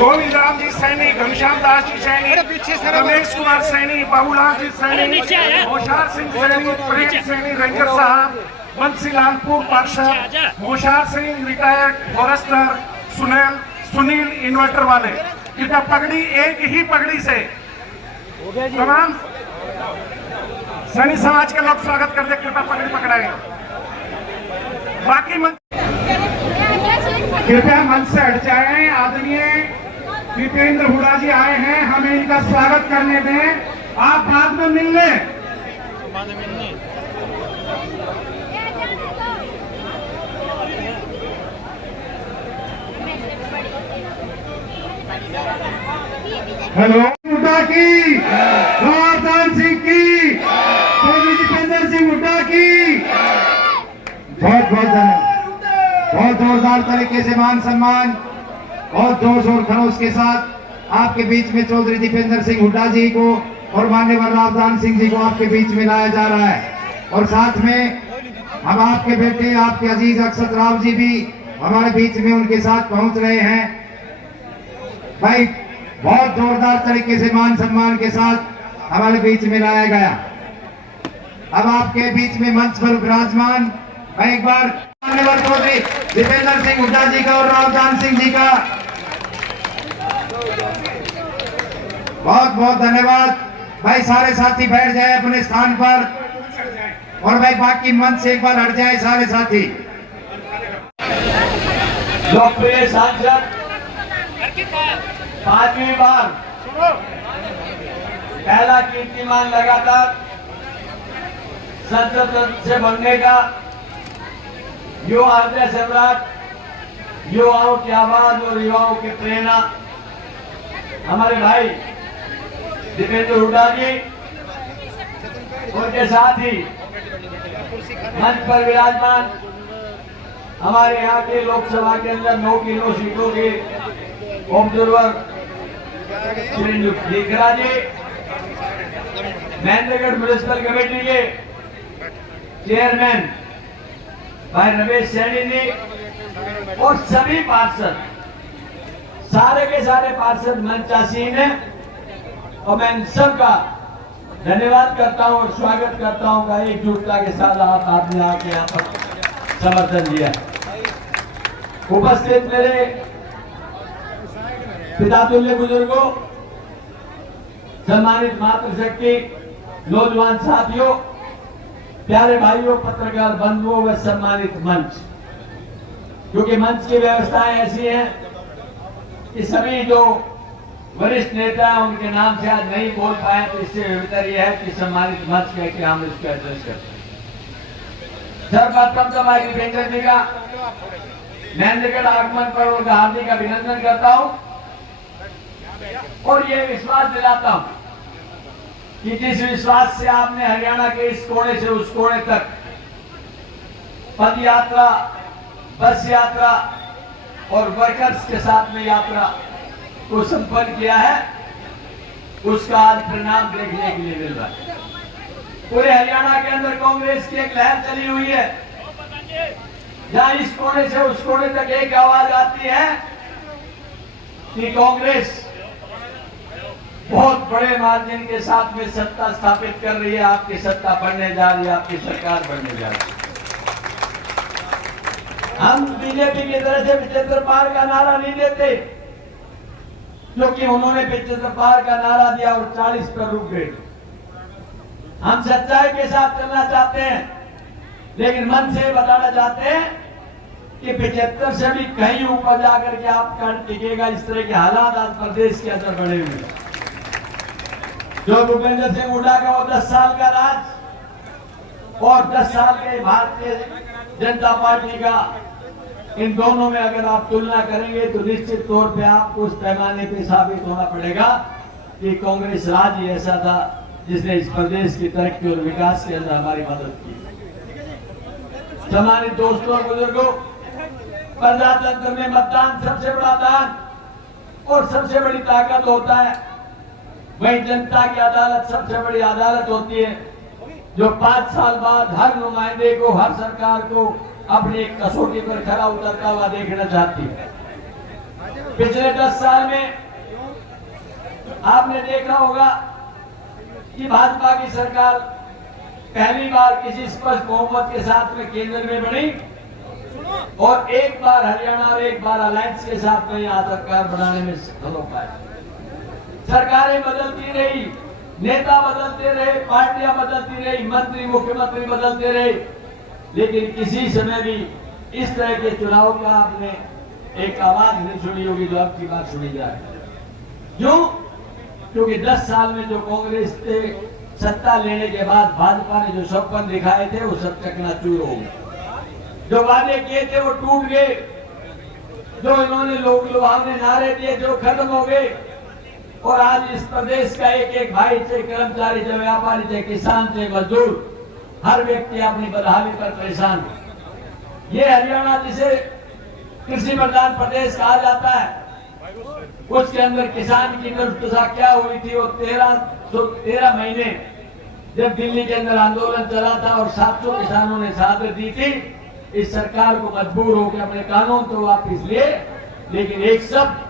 गोविंद राम जी सैनी, घनश्याम दास जी सैनी, रमेश कुमार सैनी, बाबूलाल जी सैनी, मोशार सिंह सैनी, प्रेम सैनी, रंगर साहब, बंसी लालपुर पार्षद, Moshar Singh retired forester, Sunil inverter वाले। कृपया पगड़ी एक ही पगड़ी से तमाम सैनी समाज के लोग स्वागत करते, कृपया पगड़ी पकड़ाएं। बाकी कृपया मंच से हट जाएं। आदरणीय दीपेंद्र हुडा जी आए हैं, हमें इनका स्वागत करने दें। आप बाद में मिल लें। हेलो, हुडा की, रावदान सिंह की, दीपेंद्र सिंह हुडा की बहुत बहुत धन्यवाद। बहुत जोरदार तरीके से मान सम्मान और जोश और खरोश के साथ आपके बीच में चौधरी दीपेंद्र सिंह हुड्डा जी को और मान्यवर रावदान सिंह जी को आपके बीच में लाया जा रहा है। और साथ में हम आपके बेटे, आपके अजीज अक्षत राव जी भी हमारे बीच में उनके साथ पहुंच रहे हैं। भाई बहुत जोरदार तरीके से मान सम्मान के साथ हमारे बीच में लाया गया। अब आपके बीच में मंच पर विराजमान मैं एक बार मान्यवर चौधरी दीपेंद्र सिंह हुड्डा जी का और रावदान सिंह जी का बहुत बहुत धन्यवाद। भाई सारे साथी बैठ जाए अपने स्थान पर और भाई बाकी मंच से एक बार हट जाए सारे साथी। लोकप्रिय सांसद 5वीं बार पहला कीर्तिमान लगातार संसद से बनने का युवा हृदय सम्राट, युवाओं की आवाज और युवाओं की प्रेरणा हमारे भाई दीपेंद्र हुड्डा जी, उनके साथ ही मंच पर विराजमान हमारे यहाँ के लोकसभा के अंदर 9 की 9 सीटों के ऑब्जर्वर श्री लेखरा जी, महेंद्रगढ़ म्युनिसिपल कमेटी के चेयरमैन भाई रमेश सैनी जी और सभी पार्षद, सारे के सारे पार्षद मंचासीन हैं और मैं इन सबका धन्यवाद करता हूं और स्वागत करता हूं का एकजुटता के साथ आपने आके यहाँ पर समर्थन दिया। उपस्थित मेरे पितातुल्य बुजुर्गों, सम्मानित मातृशक्ति, नौजवान साथियों, प्यारे भाइयों, पत्रकार बंधुओं व सम्मानित मंच, क्योंकि मंच की व्यवस्थाएं ऐसी हैं कि सभी जो वरिष्ठ नेता हैं उनके नाम से आज नहीं बोल पाए, तो इससे बेहतर यह है कि सम्मानित मंच कह के हम इसको एड्रेस करते हैं। सर्वप्रथम तो भाई दीपेंद्र जी का महेंद्रगढ़ आगमन पर उनका हार्दिक अभिनंदन करता हूं और ये विश्वास दिलाता हूं कि जिस विश्वास से आपने हरियाणा के इस कोने से उस कोने तक पद यात्रा, बस यात्रा और वर्कर्स के साथ में यात्रा को संपन्न किया है, उसका आज परिणाम देखने के लिए मिल रहा है। पूरे हरियाणा के अंदर कांग्रेस की एक लहर चली हुई है, जहां इस कोने से उस कोने तक एक आवाज आती है कि कांग्रेस बहुत बड़े मार्जिन के साथ में सत्ता स्थापित कर रही है, आपकी सत्ता बढ़ने जा रही है, आपकी सरकार बढ़ने जा रही है। हम बीजेपी की तरह से 75 पार का नारा नहीं देते, क्योंकि उन्होंने 75 पार का नारा दिया और 40 पर रुक गए। हम सच्चाई के साथ चलना चाहते हैं, लेकिन मन से बताना चाहते हैं कि 75 से भी कहीं ऊपर जाकर के आपका टिकेगा। इस तरह के हालात आज प्रदेश के अंदर बने हुए हैं। जो भूपेंद्र सिंह हुड्डा का वो 10 साल का राज और 10 साल के भारतीय जनता पार्टी का, इन दोनों में अगर आप तुलना करेंगे तो निश्चित तौर पे आपको उस पैमाने पे साबित होना पड़ेगा कि कांग्रेस राज ही ऐसा था जिसने इस प्रदेश की तरक्की और विकास के अंदर हमारी मदद की। सम्मानित दोस्तों और बुजुर्गों, प्रजातंत्र में मतदान सबसे बड़ा दान और सबसे बड़ी ताकत होता है। वही जनता की अदालत सबसे बड़ी अदालत होती है, जो 5 साल बाद हर नुमाइंदे को, हर सरकार को अपनी एक कसौटी पर खरा उतरता हुआ देखना चाहती है। पिछले 10 साल में आपने देखा होगा कि भाजपा की सरकार पहली बार किसी स्पष्ट बहुमत के साथ में केंद्र में बनी और एक बार हरियाणा और एक बार अलायंस के साथ में यहां सरकार बनाने में सफल हो पाए। सरकारें बदलती रही, नेता बदलते रहे, पार्टियां बदलती रही, मंत्री मुख्यमंत्री बदलते रहे, लेकिन किसी समय भी इस तरह के चुनाव का आपने एक आवाज नहीं सुनी होगी जो अब की बात सुनी जाए। क्यों? क्योंकि 10 साल में जो कांग्रेस से सत्ता लेने के बाद भाजपा ने जो सपन दिखाए थे वो सब चकनाचूर हो गए, जो वादे किए थे वो टूट गए, जो इन्होंने लोग लुभावने नारे दिए जो खत्म हो गए। और आज इस प्रदेश का एक एक भाई से कर्मचारी से व्यापारी से किसान से मजदूर हर व्यक्ति अपनी बदहाली पर परेशान है। ये हरियाणा जिसे कृषि प्रधान प्रदेश कहा जाता है, उसके अंदर किसान की दुर्दशा क्या हुई थी। वो 13 महीने जब दिल्ली के अंदर आंदोलन चला था और 700 किसानों ने शहादत दी थी, इस सरकार को मजबूर होकर अपने कानून तो वापिस लिए, लेकिन एक शब्द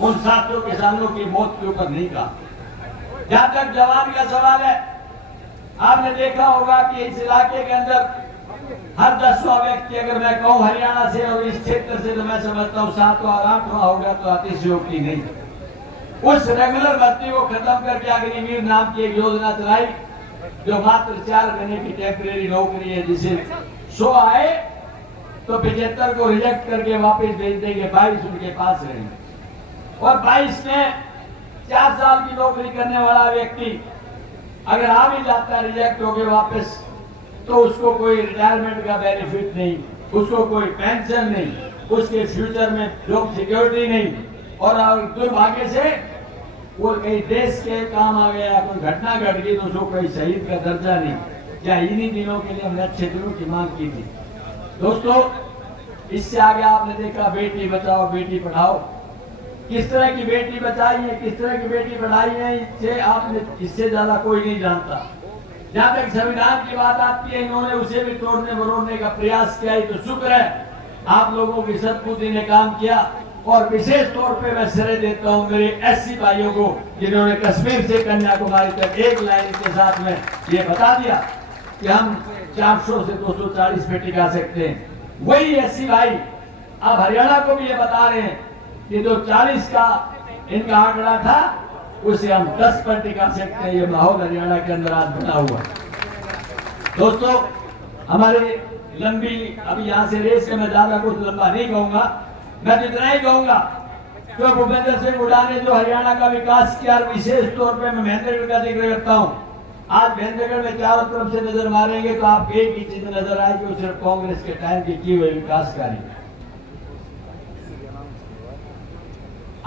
उन 700 किसानों की मौत के ऊपर नहीं कहा। जहां तक जवान का सवाल है, आपने देखा होगा कि इस इलाके के अंदर हर 10वां व्यक्ति, अगर मैं कहूं हरियाणा से और इस क्षेत्र से, तो मैं समझता हूं 7वां और 8वां होगा तो अतिशयोक्ति नहीं। उस रेगुलर भर्ती को खत्म करके अग्निवीर नाम की एक योजना चलाई जो मात्र 4 महीने की टेम्परेरी नौकरी है, जिसे 100 आए तो 75 को रिजेक्ट करके वापस भेज देंगे, 22 उनके पास रहेंगे। और 22 में 4 साल की नौकरी करने वाला व्यक्ति अगर आ भी जाता है रिजेक्ट होके वापस, तो उसको कोई रिटायरमेंट का बेनिफिट नहीं, उसको कोई पेंशन नहीं, उसके फ्यूचर में जॉब सिक्योरिटी नहीं। और दुर्भाग्य से वो कहीं देश के काम आ गया, कोई घटना घट गई तो उसको कोई शहीद का दर्जा नहीं। क्या इन्हीं दिनों के लिए हमने अच्छे दिनों की मांग की थी। दोस्तों, इससे आगे आपने देखा बेटी बचाओ बेटी पढ़ाओ, किस तरह की बेटी बचाई है, किस तरह की बेटी पढ़ाई है, इससे ज्यादा कोई नहीं जानता। जहां तक संविधान की बात आती है, इन्होंने उसे भी तोड़ने मरोड़ने का प्रयास किया है। तो शुक्र है आप लोगों की सद्बुद्धि ने काम किया। और विशेष तौर पे मैं श्रेय देता हूं मेरे एससी भाइयों को, जिन्होंने कश्मीर से कन्याकुमारी तक एक लाइन के साथ में ये बता दिया कि हम 400 से 240 पे टिका सकते हैं। वही एससी भाई अब हरियाणा को भी ये बता रहे हैं कि जो 40 का इनका आंकड़ा था उसे हम 10 पर टिका सकते हैं। ये माहौल हरियाणा के अंदर आज बना हुआ। दोस्तों, हमारे लंबी अभी यहां से रेस है, मैं ज्यादा कुछ लंबा नहीं कहूंगा, मैं इतना ही कहूंगा तो भूपेंद्र सिंह हुड्डा ने जो हरियाणा का विकास किया, विशेष तौर पे मैं महेंद्रगढ़ का जिक्र करता हूं। आज महेंद्रगढ़ में चारों तरफ से नजर मारेंगे तो आप एक ही चीज नजर आएगी, वो सिर्फ कांग्रेस के टाइम की किए हुए विकास कार्य।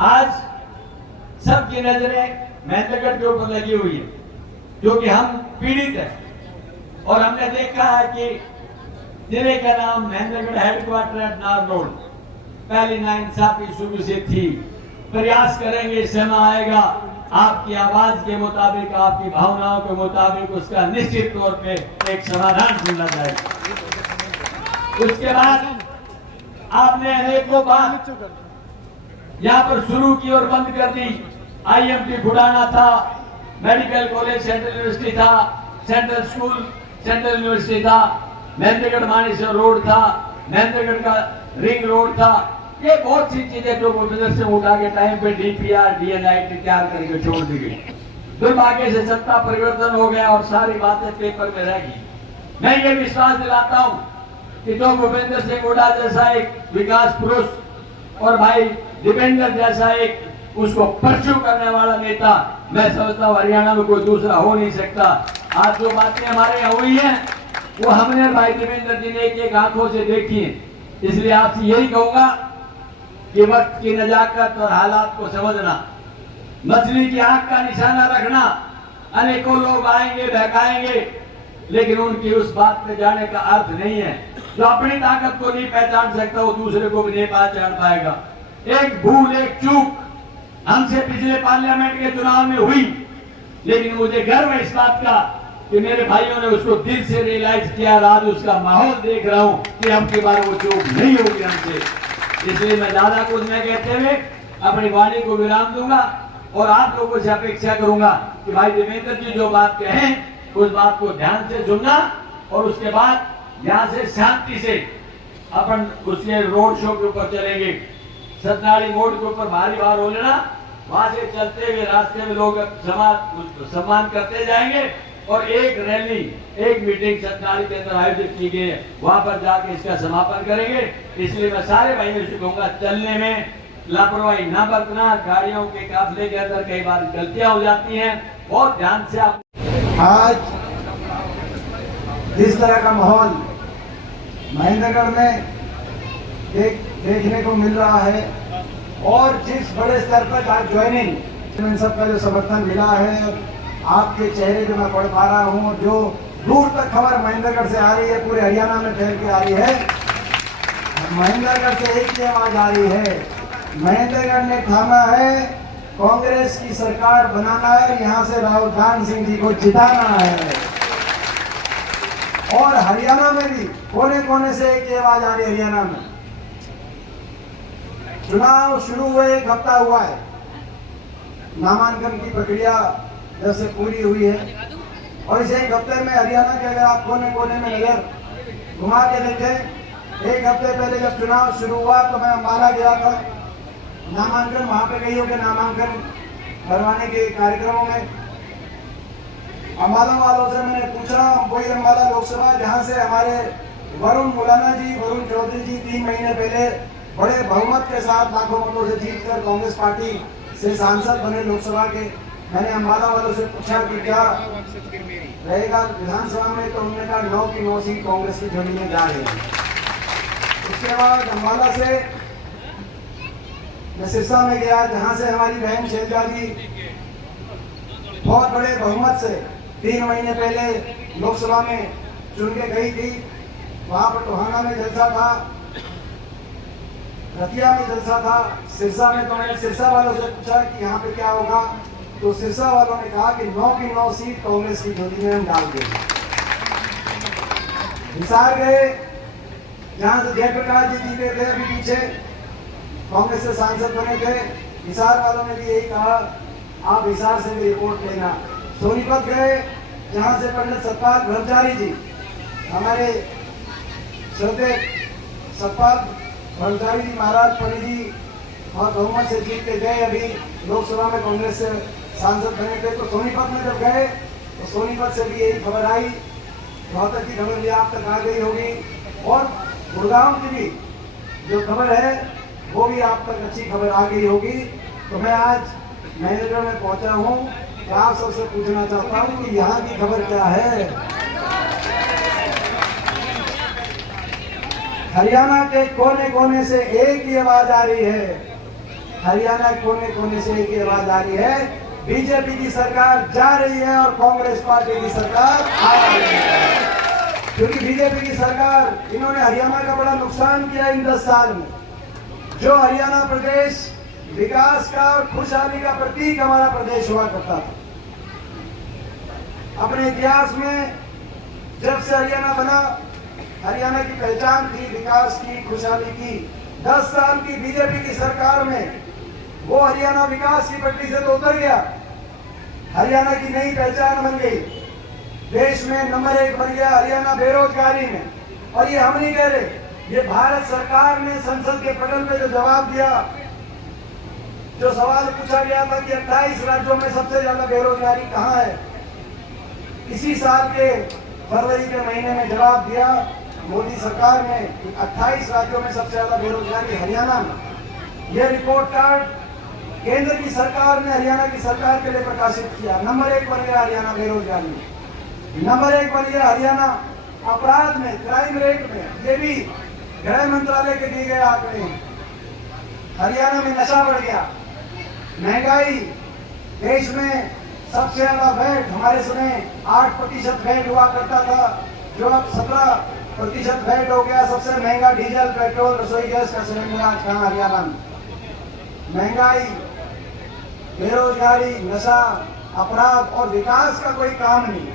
आज सबकी नजरें महेंद्रगढ़ के ऊपर लगी हुई है, क्योंकि हम पीड़ित हैं। और हमने देखा है कि जिले का नाम महेंद्रगढ़ हेडक्वार्टर एट नार रोड, पहली नाइंसाफी शुरू से थी। प्रयास करेंगे, समय आएगा आपकी आवाज के मुताबिक, आपकी भावनाओं के मुताबिक उसका निश्चित तौर पे एक समाधान ढूंढा जाएगा। उसके बाद आपने अनेकों बार यहाँ पर शुरू की और बंद कर दी। IMT खुडाना था, मेडिकल कॉलेज सेंट्रल यूनिवर्सिटी था, सेंट्रल स्कूल सेंट्रल यूनिवर्सिटी था, महेंद्रगढ़ मानेसर रोड था, महेंद्रगढ़ का रिंग रोड था। ये बहुत सी चीजें जो भूपेंद्र सिंह हुड्डा के टाइम पे DPR DNIT तैयार करके छोड़ दी गई। दुर्भाग्य से सत्ता परिवर्तन हो गया और सारी बातें पेपर में रह गई। मैं ये विश्वास दिलाता हूं कि जो भूपेंद्र सिंह हुड्डा जैसा एक विकास पुरुष और भाई दीपेंद्र जैसा एक उसको परस्यू करने वाला नेता, मैं समझता हूं हरियाणा में कोई दूसरा हो नहीं सकता। आज जो बातें हमारे यहाँ हुई है वो हमने भाई दीपेंद्र जी ने एक एक आंखों से देखी है। इसलिए आपसे यही कहूंगा कि वक्त की नजाकत और हालात को समझना, मछली की आंख का निशाना रखना। अनेकों लोग आएंगे बहकाएंगे, लेकिन उनकी उस बात पे जाने का अर्थ नहीं है। जो अपनी ताकत को नहीं पहचान सकता वो दूसरे को भी नहीं पहचान पाएगा। एक भूल, एक चूक हमसे पिछले पार्लियामेंट के चुनाव में हुई, लेकिन मुझे गर्व है इस बात का कि मेरे भाइयों ने उसको दिल से रियलाइज किया। आज उसका माहौल देख रहा हूं कि अब की बार वो चूक नहीं होगी हमसे। इसलिए मैं ज्यादा कुछ नहीं कहते हुए अपनी वाणी को विराम दूंगा और आप लोगों से अपेक्षा करूंगा कि भाई देवेंद्र जी जो बात कहें उस बात को ध्यान से सुनना और उसके बाद यहाँ से शांति से अपन उसके रोड शो के ऊपर चलेंगे। सतनाड़ी मोड़ के ऊपर भारी बार हो लेना, वहां से चलते हुए रास्ते में लोग सम्मान करते जाएंगे और एक रैली एक मीटिंग सतनाड़ी के अंदर आयोजित की गई है, वहां पर जाके इसका समापन करेंगे। इसलिए मैं सारे भाइयों से कहूंगा चलने में लापरवाही ना बरतना, गाड़ियों के काफिले के अंदर कई बार गलतियां हो जाती हैं, बहुत ध्यान से आप। आज जिस तरह का माहौल महेंद्रगढ़ में देखने को मिल रहा है और जिस बड़े स्तर पर आज ज्वाइनिंग इन सबका जो समर्थन मिला है, आपके चेहरे जो मैं पढ़ पा रहा हूँ, जो दूर तक खबर महेंद्रगढ़ से आ रही है, पूरे हरियाणा में फैल के आ रही है। महेंद्रगढ़ से एक ही आवाज आ रही है, महेंद्रगढ़ ने ठाना है कांग्रेस की सरकार बनाना है, यहाँ से राहुल गांधी सिंह जी को जिताना है। और हरियाणा में भी कोने कोने से एक ही आवाज आ रही है। हरियाणा में चुनाव शुरू हुए एक हफ्ता हुआ है, नामांकन की प्रक्रिया जब से पूरी हुई है और इस एक हफ्ते में हरियाणा के अगर आप कोने कोने में नजर घुमा के देखें, एक हफ्ते पहले जब चुनाव शुरू हुआ तो मैं अम्बाला गया था, नामांकन वहां पे गई होकर नामांकन करवाने के कार्यक्रमों में अम्बाला वालों से मैंने पूछा, वही अम्बाला लोकसभा जहां से हमारे वरुण चौधरी जी 3 महीने पहले बड़े बहुमत के साथ लाखों मतों से जीतकर कांग्रेस पार्टी से सांसद बने लोकसभा के। मैंने अम्बाला वालों से पूछा कि क्या रहेगा विधानसभा में, तो उन्होंने कहा 9 की 9 सीट कांग्रेस की झोली में जा रही है। उसके बाद अम्बाला से मैं सिरसा में गया, जहां से हमारी बहन शैलजा जी बहुत बड़े बहुमत से 3 महीने पहले लोकसभा में चुन के गई थी। वहां पर टोहाना में जलसा था, रतिया में जलसा था, सिरसा में। तो मैंने सिरसा वालों से पूछा कि यहाँ पे क्या होगा, तो सिरसा वालों ने कहा कि 9 की 9 सीट कांग्रेस की झोली में हम डाल देंगे। हिसार गए, जहां से जयप्रकाश जी जीते थे, अभी पीछे कांग्रेस से सांसद बने थे, हिसार वालों ने भी यही कहा आप हिसार से भी रिपोर्ट लेना। सोनीपत गए, जहां से पंडित सतपाल भट्टाचार्य जी, हमारे श्रद्धेय सतपाल भट्टाचार्य जी महाराज पंडित जी बहुत बहुमत से जीत के गए, अभी लोकसभा में कांग्रेस से सांसद बने थे। तो सोनीपत में जब गए तो सोनीपत से भी यही खबर आई, बहुत अच्छी खबर भी आप तक आ गई होगी, और गुड़गांव की भी जो खबर है वो भी आप तक अच्छी खबर आ गई होगी। तो मैं आज महेंद्रगढ़ में पहुंचा हूं, तो आप सबसे पूछना चाहता हूं कि यहाँ की खबर क्या है। हरियाणा के कोने कोने से एक ही आवाज आ रही है, हरियाणा के कोने कोने से एक ही आवाज आ रही है, बीजेपी की सरकार जा रही है और कांग्रेस पार्टी की सरकार आ रही है। क्योंकि बीजेपी की सरकार, इन्होंने हरियाणा का बड़ा नुकसान किया इन 10 साल में। जो हरियाणा प्रदेश विकास का और खुशहाली का प्रतीक हमारा प्रदेश हुआ करता था, अपने इतिहास में जब से हरियाणा बना, हरियाणा की पहचान थी विकास की, खुशहाली की। 10 साल की बीजेपी की सरकार में वो हरियाणा विकास की पटरी से तो उतर गया, हरियाणा की नई पहचान बन गई, देश में नंबर 1 बन गया हरियाणा बेरोजगारी में। और ये हम नहीं कह रहे, ये भारत सरकार ने संसद के पटल पे जो जवाब दिया, जो सवाल पूछा गया था कि 28 राज्यों में सबसे ज्यादा बेरोजगारी कहाँ है, इसी साल के फरवरी के महीने में जवाब दिया मोदी सरकार ने, 28 राज्यों में सबसे ज्यादा बेरोजगारी हरियाणा में। यह रिपोर्ट कार्ड केंद्र की सरकार ने हरियाणा की सरकार के लिए प्रकाशित किया। नंबर 1 बन गया हरियाणा बेरोजगारी में, नंबर 1 बन गया हरियाणा अपराध में, क्राइम रेट में। ये भी गृह मंत्रालय के दिए गए आंकड़े हैं। हरियाणा में नशा बढ़ गया, महंगाई, देश में सबसे ज्यादा वैट, हमारे समय 8% वैट हुआ करता था, जो अब 17% वैट हो गया। सबसे महंगा डीजल, पेट्रोल, रसोई गैस का सिलेंडर आज कहाँ, हरियाणा में। महंगाई, बेरोजगारी, नशा, अपराध और विकास का कोई काम नहीं।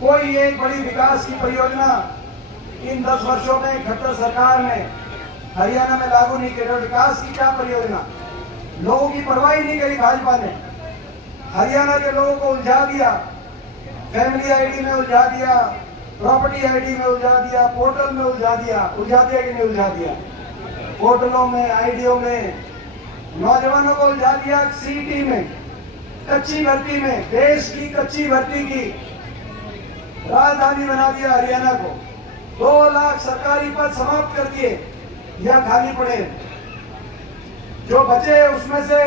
कोई एक बड़ी विकास की परियोजना इन 10 वर्षों में खट्टर सरकार ने हरियाणा में लागू नहीं करे। और विकास की क्या परियोजना, लोगों की परवाह ही नहीं करी भाजपा ने। हरियाणा के लोगों को उलझा दिया, फैमिली आईडी में उलझा दिया, प्रॉपर्टी आईडी में उलझा दिया, पोर्टल में उलझा दिया कि नहीं उलझा दिया? पोर्टलों में, आईडियो में नौजवानों को उलझा दिया। सीटी में, कच्ची भर्ती में, देश की कच्ची भर्ती की राजधानी बना दिया हरियाणा को। 2 लाख सरकारी पद समाप्त कर दिए या खाली पड़े। जो बचे उसमें से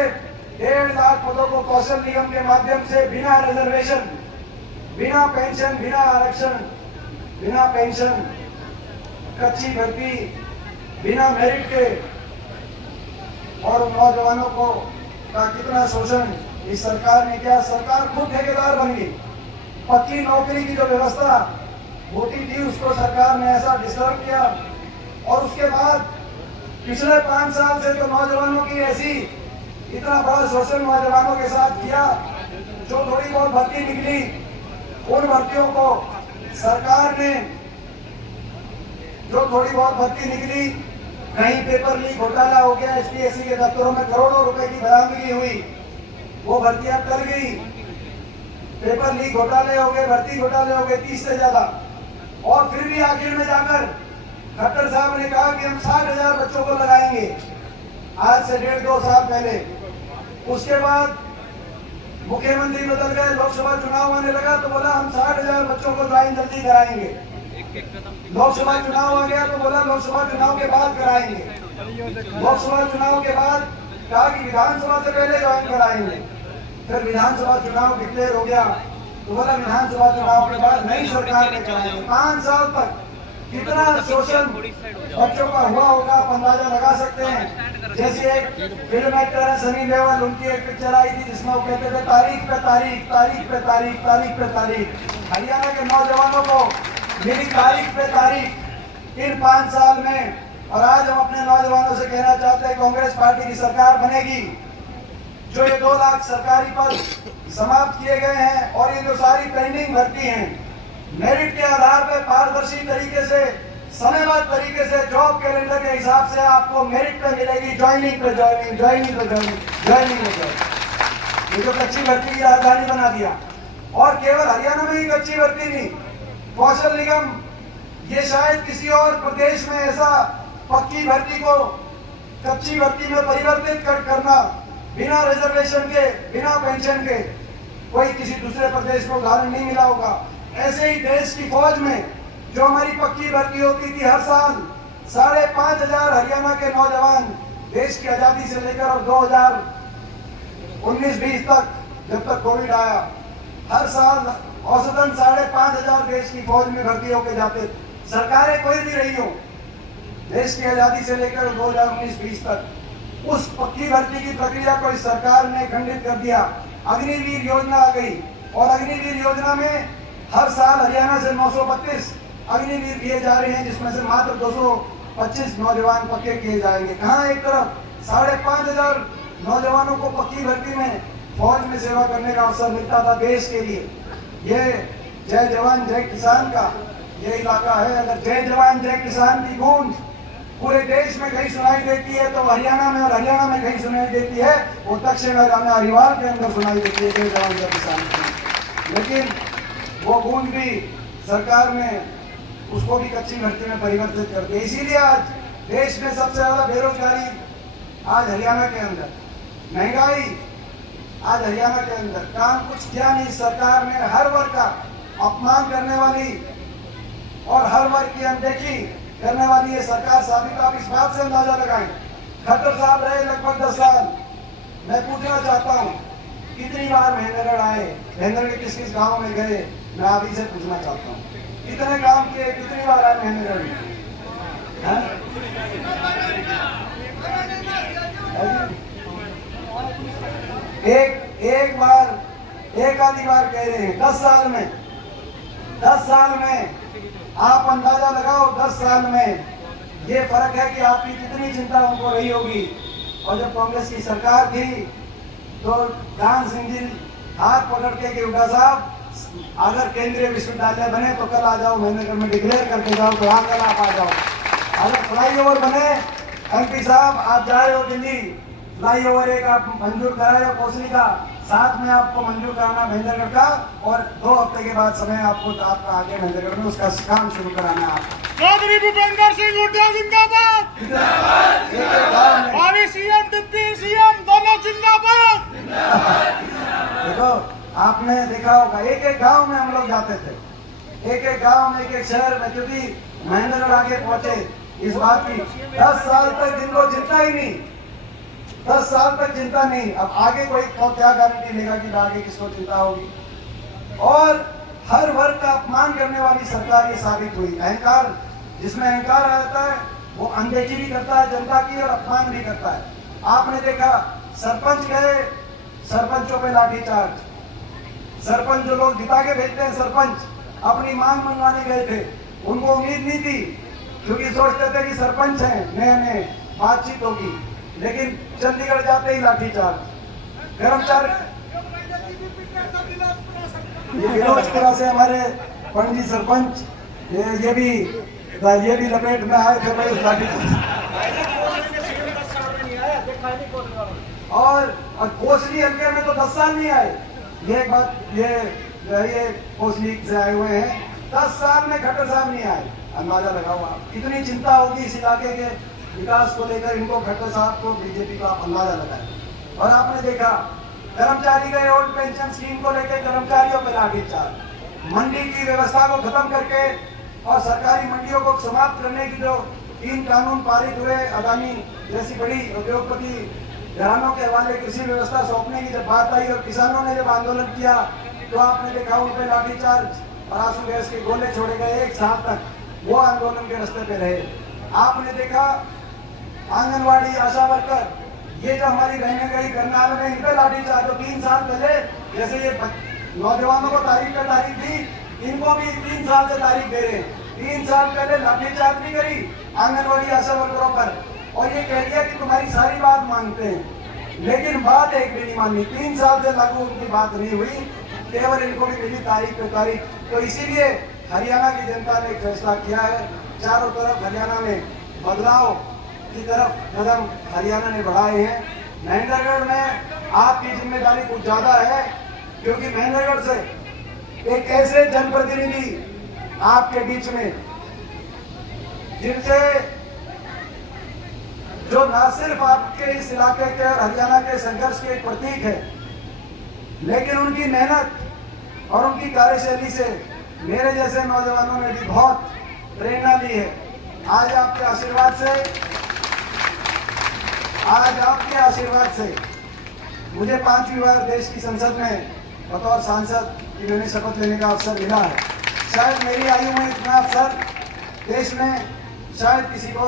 1.5 लाख पदों को कौशल निगम के माध्यम से बिना रिजर्वेशन, बिना पेंशन, बिना आरक्षण, बिना पेंशन, कच्ची भर्ती, बिना मेरिट के, और नौजवानों को का कितना शोषण इस सरकार ने किया। सरकार खुद ठेकेदार बन गई। पक्की नौकरी की जो व्यवस्था होती थी उसको सरकार ने ऐसा डिस्टर्ब किया। और उसके बाद पिछले 5 साल से तो नौजवानों की ऐसी इतना बड़ा शोषण नौजवानों के साथ किया। जो थोड़ी बहुत भर्ती निकली, उन भर्तियों को सरकार ने, जो थोड़ी बहुत भर्ती निकली, कहीं पेपर लीक घोटाला हो गया, एसपीएससी के दफ्तरों में करोड़ों रुपए की बरामदगी हुई, वो भर्तियां टल गई। पेपर लीक घोटाले हो गए, भर्ती घोटाले हो गए 30 से ज्यादा। और फिर भी आखिर में जाकर खट्टर साहब ने कहा कि हम 60,000 बच्चों को लगाएंगे, आज से 1.5-2 साल पहले। उसके बाद मुख्यमंत्री बदल गए, लोकसभा चुनाव आने लगा तो बोला हम 60,000 बच्चों को ज्वाइन जल्दी कराएंगे। लोकसभा चुनाव आ गया तो बोला लोकसभा चुनाव के बाद कराएंगे। लोकसभा चुनाव के बाद कहा कि विधानसभा से पहले ज्वाइन कराएंगे। फिर विधानसभा चुनाव डिक्लेयर हो गया तो बोला विधानसभा चुनाव के बाद नई सरकार ने कराएंगे। 5 साल तक कितना शोषण बच्चों का हुआ होगा आप अंदाजा लगा सकते हैं। जैसे एक फिल्म एक्टर है सनी देओल, उनकी एक पिक्चर आई थी जिसमें वो कहते थे तारीख पे तारीख, तारीख पे तारीख, तारीख पे तारीख। हरियाणा के नौजवानों को मेरी तारीख पे तारीख इन 5 साल में। और आज हम अपने नौजवानों से कहना चाहते हैं कांग्रेस पार्टी की सरकार बनेगी। जो ये 2 लाख सरकारी पद समाप्त किए गए हैं और ये जो सारी पेंडिंग भर्ती हैं, मेरिट के आधार पर पारदर्शी तरीके से, समयबद्ध तरीके से, जॉब कैलेंडर के हिसाब से आपको मेरिट पे मिलेगी, ज्वाइनिंग पे ज्वाइनिंग, ज्वाइनिंग पे ज्वाइनिंग, ज्वाइनिंग पे ज्वाइनिंग। ये जो कच्ची भर्ती की राजधानी बना दिया। और केवल हरियाणा में ही कच्ची भर्ती नहीं, कौशल निगम, ये शायद किसी और प्रदेश में ऐसा पक्की भर्ती को कच्ची भर्ती में परिवर्तित करना बिना रिजर्वेशन के, बिना पेंशन के, कोई किसी दूसरे प्रदेश को उदाहरण नहीं मिला होगा। ऐसे ही देश की फौज में जो हमारी पक्की भर्ती होती थी हर साल, 5,500 हरियाणा के नौजवान देश की आजादी से लेकर और 2019-20 तक, जब तक कोविड आया, हर साल औसतन 5,500 देश की फौज में भर्ती होकर जाते। सरकारें कोई भी रही हो, देश की आजादी से लेकर 2019-20 तक उस पक्की भर्ती की प्रक्रिया को इस सरकार ने खंडित कर दिया। अग्निवीर योजना आ गई और अग्निवीर योजना में हर साल हरियाणा से 932 अग्निवीर दिए जा रहे हैं, जिसमें से मात्र 225 नौजवान पक्के किए जाएंगे। कहाँ एक तरफ 5,500 नौजवानों को पक्की भर्ती में फौज में सेवा करने का अवसर मिलता था देश के लिए। ये जय जवान जय किसान का ये इलाका है। अगर जय जवान जय किसान की गूंज पूरे देश में कहीं सुनाई देती है तो हरियाणा में, और हरियाणा में कहीं सुनाई देती है वो दक्षिण हरियाणा के अंदर सुनाई देती है जय जवान जय किसान की। लेकिन वो गूंज भी सरकार ने उसको भी कच्ची भर्ती में परिवर्तित कर दिया। इसीलिए आज देश में सबसे ज्यादा बेरोजगारी आज हरियाणा के अंदर, महंगाई आज हरियाणा के अंदर। काम कुछ किया नहीं सरकार ने। हर वर्ग का अपमान करने वाली और हर वर्ग की अनदेखी करने वाली ये सरकार साबित। आप इस बात से अंदाजा लगाएं, खट्टर साहब रहे लगभग 10 साल। मैं पूछना चाहता हूँ कितनी बार महेंद्रगढ़ आए, महेंद्रगढ़ के किस किस गाँव में गए, मैं अभी से पूछना चाहता हूँ कितने काम किए, कितनी बार आए महेंद्रगढ़ में? एक बार, एक आधी बार कह रहे हैं 10 साल में। 10 साल में आप अंदाजा लगाओ, 10 साल में ये फर्क है कि आपकी कितनी चिंता उनको रही होगी। और जब कांग्रेस की सरकार थी तो कान सिंह जी हाथ पकड़ के उठा साहब अगर केंद्रीय विश्वविद्यालय बने तो कल आ जाओ, महेंद्रगढ़ में डिक्लेयर करके जाओ, तो हाँ कल आप आ जाओ। अगर फ्लाईओवर बने एमपी साहब आप जा रहे हो दिल्ली, फ्लाईओवर एक आप मंजूर कराए हो कोसली का, साथ में आपको मंजूर कराना महेंद्रगढ़ का, और 2 हफ्ते के बाद समय आपको आपका आगे महेंद्रगढ़ में उसका काम शुरू कराना है आपको। चौधरी भूपेंद्र सिंह हुड्डा जिंदाबाद, भावी सीएम डिप्टी सीएम दोनों जिंदाबाद। देखो आपने देखा होगा एक एक गांव में हम लोग जाते थे, एक एक गांव में, एक एक शहर में, क्योंकि महेंद्रगढ़ आगे पहुंचे इस बात की 10 साल तक जिनको चिंता ही नहीं, 10 साल तक चिंता नहीं, अब आगे कोई क्या गारंटी लेगा कि आगे किसको चिंता होगी। और हर वर्ग का अपमान करने वाली सरकार ये साबित हुई। अहंकार, जिसमें अहंकार आता है वो अनदेखी भी करता है जनता की और अपमान भी करता है। आपने देखा सरपंच गए, सरपंचों पे लाठीचार्ज, सरपंच जो लोग जिता के भेजते हैं सरपंच अपनी मांग मनवाने गए थे, उनको उम्मीद नहीं थी क्योंकि सोचते थे कि सरपंच हैं, नए नए बातचीत होगी, लेकिन चंडीगढ़ जाते ही लाठीचार्ज। कर्मचारी ये फिरोजपुरा से हमारे पंडित जी सरपंच ये भी लपेट में आए थे भाई लाठीचार्ज। और कोसली हल्के में तो 10 साल नहीं आए, ये एक बात, ये कोसली से आए हुए हैं, 10 साल में खट्टर साहब नहीं आए। अंदाजा लगाओ आप, कितनी चिंता होगी इस इलाके के विकास को लेकर इनको, खट्टर साहब को, बीजेपी को, आप अंदाजा लगाए। और आपने देखा कर्मचारी गए ओल्ड पेंशन स्कीम को लेकर कर्मचारियों पर लाठीचार्ज, मंडी की व्यवस्था को खत्म करके और सरकारी मंडियों को समाप्त करने की जो 3 कानून पारित हुए, अदानी जैसी बड़ी उद्योगपति घरानों के हवाले कृषि व्यवस्था सौंपने की जब बात आई और किसानों ने जब आंदोलन किया तो आपने देखा उन पे लाठीचार्ज और आंसू गैस के गोले छोड़े गए। 1 साल तक वो आंदोलन के रास्ते पे रहे। आपने देखा आंगनवाड़ी आशा वर्कर, ये जो हमारी बहनें गई करनाल में, इन पे लाठीचार्ज, जो 3 साल पहले जैसे ये नौजवानों को तारीख पे तारीख दी, इनको भी 3 साल से तारीख दे रहे हैं। 3 साल पहले लाठीचार्ज भी करी आंगनवाड़ी आशा वर्करों पर और ये कह दिया कि तुम्हारी सारी बात मानते हैं, लेकिन बात एक भी नहीं मानी। 3 साल से लागू उनकी बात नहीं हुई, केवल इनको भी मिली तारीख पे तारीख। तो इसीलिए हरियाणा की जनता ने एक फैसला किया है, चारों तरफ हरियाणा में बदलाव की तरफ कदम हरियाणा ने बढ़ाए हैं। महेंद्रगढ़ में आपकी जिम्मेदारी कुछ ज्यादा है, क्योंकि महेंद्रगढ़ से एक ऐसे जनप्रतिनिधि आपके बीच में जिनसे जो न सिर्फ आपके इस इलाके के और हरियाणा के संघर्ष के एक प्रतीक है, लेकिन उनकी मेहनत और उनकी कार्यशैली से मेरे जैसे नौजवानों ने भी बहुत प्रेरणा ली है। आज आपके आशीर्वाद से मुझे 5वीं बार देश की संसद में बतौर सांसद की मैंने शपथ लेने का अवसर मिला है। शायद मेरी आयु में इतना अवसर देश में शायद किसी को,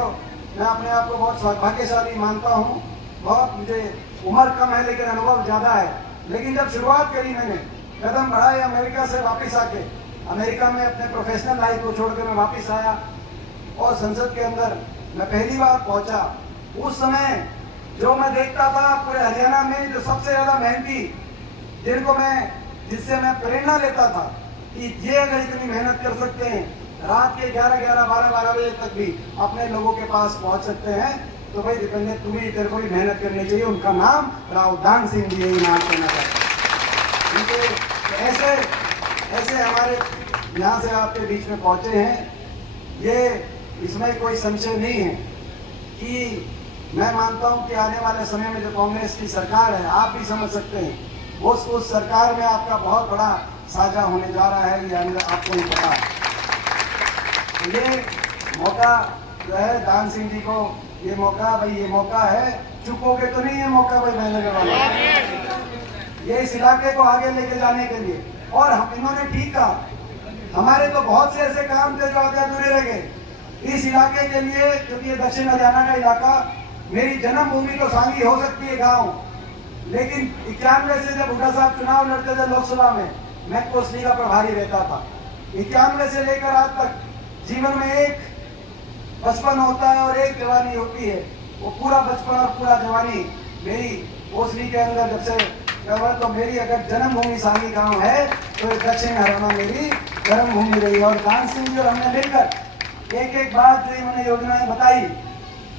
मैं अपने आप को बहुत सौभाग्यशाली मानता हूँ। बहुत मुझे उम्र कम है लेकिन अनुभव ज्यादा है। लेकिन जब शुरुआत करी मैंने, कदम बढ़ाए, अमेरिका से वापस आके, अमेरिका में अपने प्रोफेशनल लाइफ को छोड़कर मैं वापस आया और संसद के अंदर मैं पहली बार पहुंचा। उस समय जो मैं देखता था पूरे हरियाणा में जो सबसे ज्यादा मेहनती, जिससे मैं प्रेरणा लेता था कि ये अगर इतनी मेहनत कर सकते हैं, रात के 11, 12 बजे तक भी अपने लोगों के पास पहुंच सकते हैं, तो भाई दीपेंद्र तुम्हें तेरे को भी मेहनत करनी चाहिए। उनका नाम राव दान सिंह जी नाम करना चाहते हैं। ऐसे हमारे यहाँ से आपके बीच में पहुंचे हैं, ये इसमें कोई संशय नहीं है कि मैं मानता हूं कि आने वाले समय में जो कांग्रेस की सरकार है, आप भी समझ सकते हैं, उस सरकार में आपका बहुत बड़ा साझा होने जा रहा है, ये आपको नहीं पता है। ये मौका जो है दान सिंह जी को, ये मौका है, चुकोगे तो नहीं ये मौका भाई महेंद्रगढ़ वाले, ये इस इलाके को आगे लेके जाने के लिए। और हम इन्होंने ठीक कहा, हमारे तो बहुत से ऐसे काम थे जो आगे अधूरे रह गए इस इलाके के लिए, क्योंकि ये दक्षिण हरियाणा का इलाका, मेरी जन्मभूमि तो सांगी हो सकती है गाँव, लेकिन 91 से जब हुड्डा साहब चुनाव लड़ते थे लोकसभा में, मैं कोसली का प्रभारी रहता था। 91 से लेकर आज तक जीवन में एक बचपन होता है और एक जवानी होती है, वो पूरा बचपन और पूरा जवानी मेरी कोसली के अंदर जब से तो मेरी अगर जन्मभूमि सांगी गांव है तो दक्षिण हरियाणा मेरी जन्मभूमि रही है। और दान सिंह जी और हमने मिलकर एक बात जो इन्होंने योजनाएं बताई,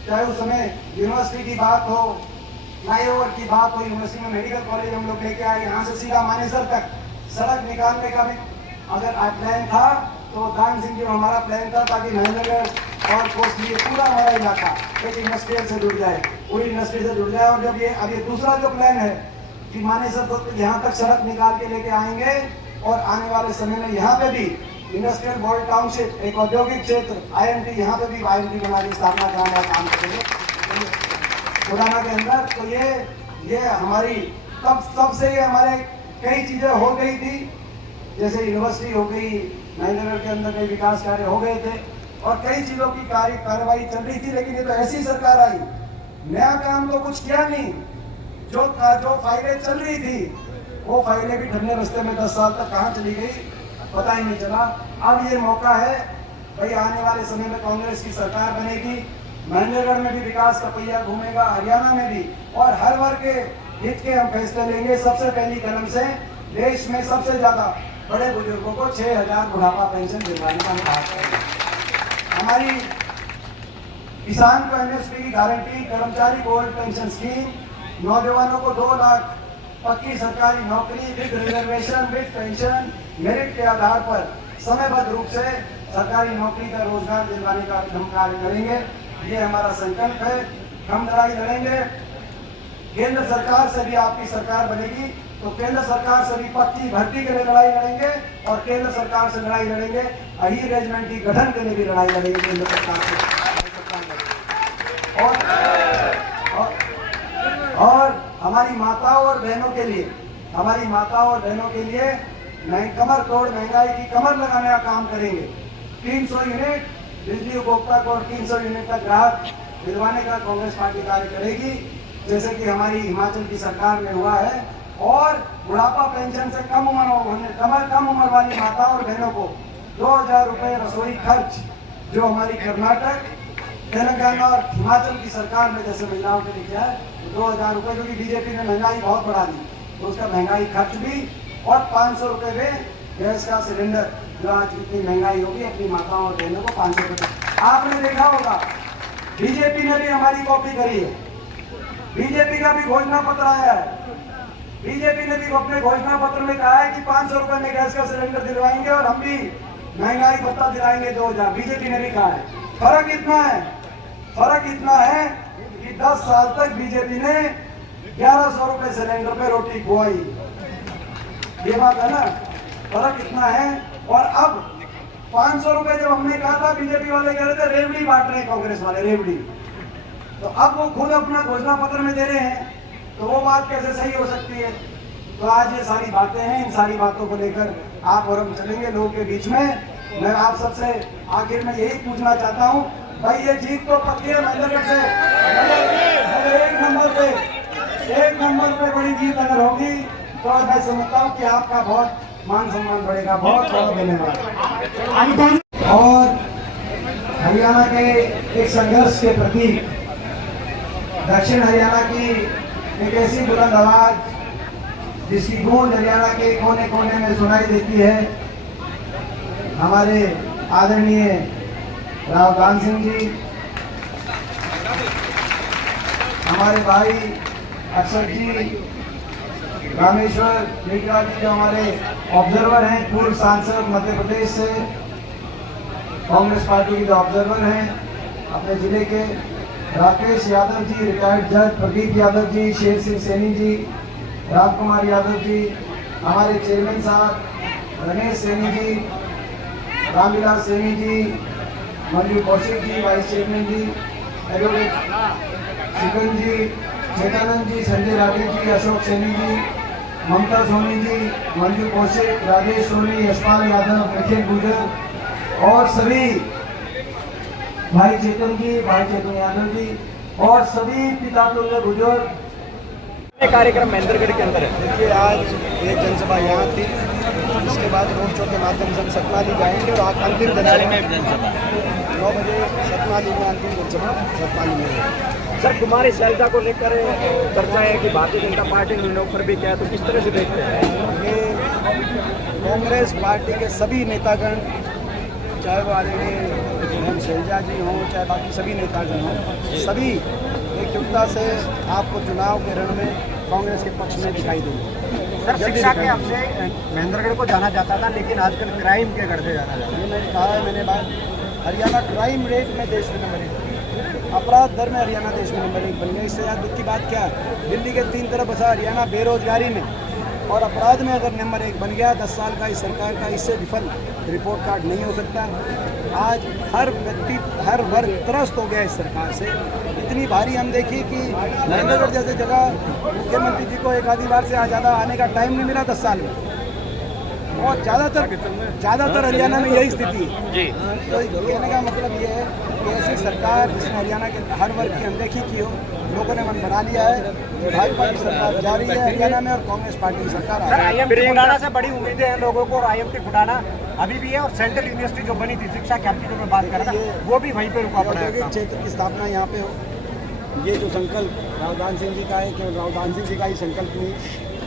चाहे उस समय यूनिवर्सिटी की बात हो, फ्लाईओवर की बात हो, यूनिवर्सिटी में मेडिकल कॉलेज हम लोग लेके आए, यहाँ से सीधा मानेसर तक सड़क निकालने का भी अगर प्लान था तो दान सिंह जी हमारा प्लान था, ताकि महेंद्रगढ़ और कोसली पूरा हमारा इलाका एक इंडस्ट्रियल से जुड़ जाए, पूरी इंडस्ट्री से जुड़ जाए। और जब ये अब ये दूसरा जो प्लान है कि मानेसर तो यहाँ तक सड़क निकाल के लेके आएंगे और आने वाले समय में यहाँ पे भी इंडस्ट्रियल बॉर्ड टाउनशिप, एक औद्योगिक क्षेत्र IMT, यहाँ पे भी IMT बनाने की स्थापना कराने का काम करेंगे खुदाना के अंदर। तो ये हमारी तब से ये हमारे कई चीजें हो गई थी, जैसे यूनिवर्सिटी हो गई, महेंद्रगढ़ के अंदर कई विकास कार्य हो गए थे और कई चीजों की कार्यवाही चल रही थी। लेकिन ये तो ऐसी सरकार आई, नया काम तो कुछ किया नहीं। जो फाइलें चल रही थी वो फाइलें भी ठंडे रास्ते में 10 साल तक कहाँ चली गई पता ही नहीं चला। अब ये मौका है भाई, आने वाले समय में कांग्रेस की सरकार बनेगी, महेंद्रगढ़ में भी विकास का पहिया घूमेगा, हरियाणा में भी, और हर वर्ग के हित के हम फैसले लेंगे। सबसे पहली कदम से देश में सबसे ज्यादा बड़े बुजुर्गों को 6,000 बुढ़ापा पेंशन दिलवाने का हम बात करेंगे। हमारी किसान को MSP की गारंटी, कर्मचारी को ओल्ड पेंशन स्कीम, नौजवानों को 2 लाख पक्की सरकारी नौकरी with reservation with pension, merit के आधार पर समयबद्ध रूप से सरकारी नौकरी का रोजगार दिलवाने का हम कार्य करेंगे। ये हमारा संकल्प है। हम लड़ाई लड़ेंगे। केंद्र सरकार से भी आपकी सरकार बनेगी तो केंद्र सरकार से भी पक्की भर्ती के लिए लड़ाई लड़ेंगे और केंद्र सरकार से लड़ाई लड़ेंगे अहीर रेजिमेंट की गठन के लिए भी लड़ाई लड़ेंगे केंद्र सरकार से। और हमारी माताओं और बहनों के लिए, कमर तोड़ महंगाई की कमर लगाने का काम करेंगे। 300 यूनिट बिजली उपभोक्ता को और 300 यूनिट तक राहत दिलवाने का कांग्रेस पार्टी कार्य करेगी, जैसे कि हमारी हिमाचल की सरकार में हुआ है। और बुढ़ापा पेंशन से कम उम्र वाली माताओं और बहनों को 2,000 रुपए रसोई खर्च, जो हमारी कर्नाटक, तेलंगाना और हिमाचल की सरकार में जैसे महिलाओं के लिए किया है, 2,000 रुपए, क्योंकि बीजेपी ने महंगाई बहुत बढ़ा दी तो उसका महंगाई खर्च भी, और 500 रुपए में गैस का सिलेंडर, जो आज इतनी महंगाई होगी, अपनी माताओं और बहनों को 500 रुपए। आपने देखा होगा बीजेपी ने भी हमारी कॉपी करी है, बीजेपी का भी घोषणा पत्र आया है। बीजेपी ने भी अपने घोषणा पत्र में कहा है कि 500 रुपए में गैस का सिलेंडर दिलवाएंगे और हम भी महंगाई भत्ता दिलाएंगे 2,000। बीजेपी ने भी कहा है। फर्क इतना है कि 10 साल तक बीजेपी ने 1100 रुपए सिलेंडर पे रोटी खुआई। ये बात है ना, फर्क इतना है। और अब 500 रुपए जब हमने कहा था, बीजेपी वाले कह रहे थे रेवड़ी बांट रहे हैं, कांग्रेस वाले रेवड़ी। तो अब वो खुद अपना घोषणा पत्र में दे रहे हैं, तो वो बात कैसे सही हो सकती है? तो आज ये सारी बातें हैं, इन सारी बातों को लेकर आप और हम चलेंगे लोगों के बीच में। मैं आप सबसे आखिर में यही पूछना चाहता हूँ, भाई ये जीत तो पक्की है महेंद्रगढ़ से, एक नंबर पे बड़ी जीत अगर होगी तो मैं समझता हूँ कि आपका बहुत मान सम्मान बढ़ेगा। बहुत बहुत धन्यवाद। और हरियाणा के एक संघर्ष के प्रतीक, दक्षिण हरियाणा की एक ऐसी बुलंद आवाज जिसकी गूंज हरियाणा के कोने कोने में सुनाई देती है, हमारे आदरणीय राव दान सिंह जी, हमारे भाई अक्षर जी, रामेश्वर मीठा जी, जो हमारे ऑब्जर्वर हैं, पूर्व सांसद मध्य प्रदेश से, कांग्रेस पार्टी के जो ऑब्जर्वर हैं अपने जिले के, राकेश यादव जी, रिटायर्ड जज, प्रदीप यादव जी, शेर सिंह सैनी जी, राम कुमार यादव जी, हमारे चेयरमैन साहब रमेश सैनी जी, रामविलास सैनी जी, मंजू कौशिक जी, वाइस चेयरमैन जी, एडवोकेट शिकन जी, चेतानंद जी, संजय राठी जी, अशोक सैनी जी, ममता सोनी जी, मंजू कौशिक, राजेश सोनी, यशपाल यादव, निखिल गुजर और सभी भाई चेतन जी, भाई चेतन यादव जी और सभी पिता तुल्य बुजुर्ग। कार्यक्रम महेंद्रगढ़ के अंदर है। देखिए, आज एक जनसभा यहाँ थी, इसके बाद रोड शो के माध्यम से हम सतनाली जाएंगे और आज अंतिम जनसभा 9 बजे सतनाली में अंतिम जनसभा सतनाली में। सर, कुमारी शैलजा को लेकर चर्चा है कि भारतीय जनता पार्टी ने ऑफर भी किया, तो किस तरह से देखते हैं? ये कांग्रेस पार्टी के सभी नेतागण, चाहे वो आदरणीय शैलजा जी हों, चाहे बाकी सभी नेतागण हों, सभी एकजुटता से आपको चुनाव के रण में कांग्रेस के पक्ष में दिखाई देंगे। सर, शिक्षा के हमसे महेंद्रगढ़ को जाना जाता था, लेकिन आजकल क्राइम के गढ़ से जाना जाता है। ये मैंने कहा है, मैंने बात, हरियाणा क्राइम रेट में देश में नंबर 1, अपराध दर में हरियाणा देश में नंबर 1 बन गया। इससे यार दुख की बात क्या है, दिल्ली के 3 तरफ बसा हरियाणा बेरोजगारी में और अपराध में अगर नंबर 1 बन गया, 10 साल का इस सरकार का इससे विफल रिपोर्ट कार्ड नहीं हो सकता। आज हर व्यक्ति, हर वर्ग त्रस्त हो गया इस सरकार से। इतनी भारी हम देखिए कि महेंद्रगढ़ जैसे जगह मुख्यमंत्री जी को एक आधी बार से ज़्यादा आने का टाइम नहीं मिला 10 साल में, और ज़्यादातर हरियाणा में यही स्थिति है जी। तो कहने का मतलब ये है कि ऐसी सरकार जिसने हरियाणा के हर वर्ग की अनदेखी की हो, लोगों ने मन बना लिया है। भाजपा की सरकार जा रही है हरियाणा में और कांग्रेस पार्टी की सरकार आ रही है। फुटाना से बड़ी उम्मीदें हैं लोगों को, और IMT फुटाना अभी भी है, और सेंट्रल यूनिवर्सिटी जो बनी थी शिक्षा कैंपस जो मैं बात कर रहा था, वो भी वहीं पे रुका पड़ा है। क्षेत्र की स्थापना यहाँ पे हो, ये जो संकल्प रावदान सिंह जी का है, केवल रावदान सिंह जी का ही संकल्प नहीं,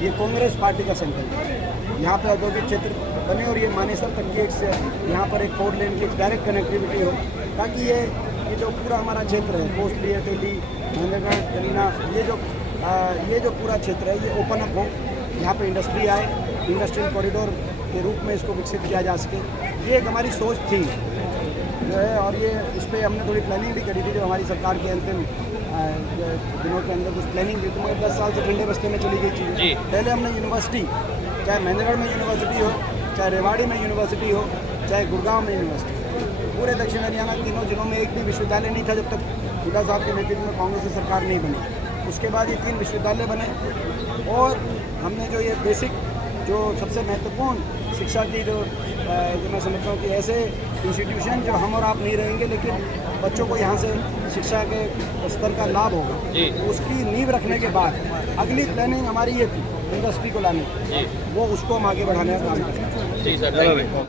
ये कांग्रेस पार्टी का संकल्प है। यहाँ पे औद्योगिक क्षेत्र बने और ये मानेसर तक की यहाँ पर एक 4 लेन की डायरेक्ट कनेक्टिविटी हो, ताकि ये जो पूरा हमारा क्षेत्र है, कोस्टली, टेली, महेंद्रगढ़, कलीना, ये जो पूरा क्षेत्र है ये ओपन अप हो, यहाँ पे इंडस्ट्री आए, इंडस्ट्रियल कॉरिडोर के रूप में इसको विकसित किया जा सके। ये एक हमारी सोच थी जो है, और ये इस पर हमने थोड़ी प्लानिंग भी करी थी जो हमारी सरकार के अंतिम दिनों के अंदर कुछ प्लानिंग भी, तो मगर 10 साल से ठंडे बस्ते में चली गई चीज़। पहले हमने यूनिवर्सिटी, चाहे महेंद्रगढ़ में यूनिवर्सिटी हो, चाहे रेवाड़ी में यूनिवर्सिटी हो, चाहे गुड़गांव में यूनिवर्सिटी, पूरे दक्षिण हरियाणा तीनों जिलों में एक भी विश्वविद्यालय नहीं था जब तक हुड्डा साहब के नेतृत्व में कांग्रेस की सरकार नहीं बनी। उसके बाद ये 3 विश्वविद्यालय बने, और हमने जो ये बेसिक, जो सबसे महत्वपूर्ण शिक्षा की जो मैं समझता हूँ कि ऐसे इंस्टीट्यूशन जो हम और आप नहीं रहेंगे, लेकिन बच्चों को यहाँ से शिक्षा के स्तर का लाभ होगा, उसकी नींव रखने के बाद अगली प्लानिंग हमारी ये थी इंडस्ट्री को लाने, वो उसको हम आगे बढ़ाने का काम करेंगे।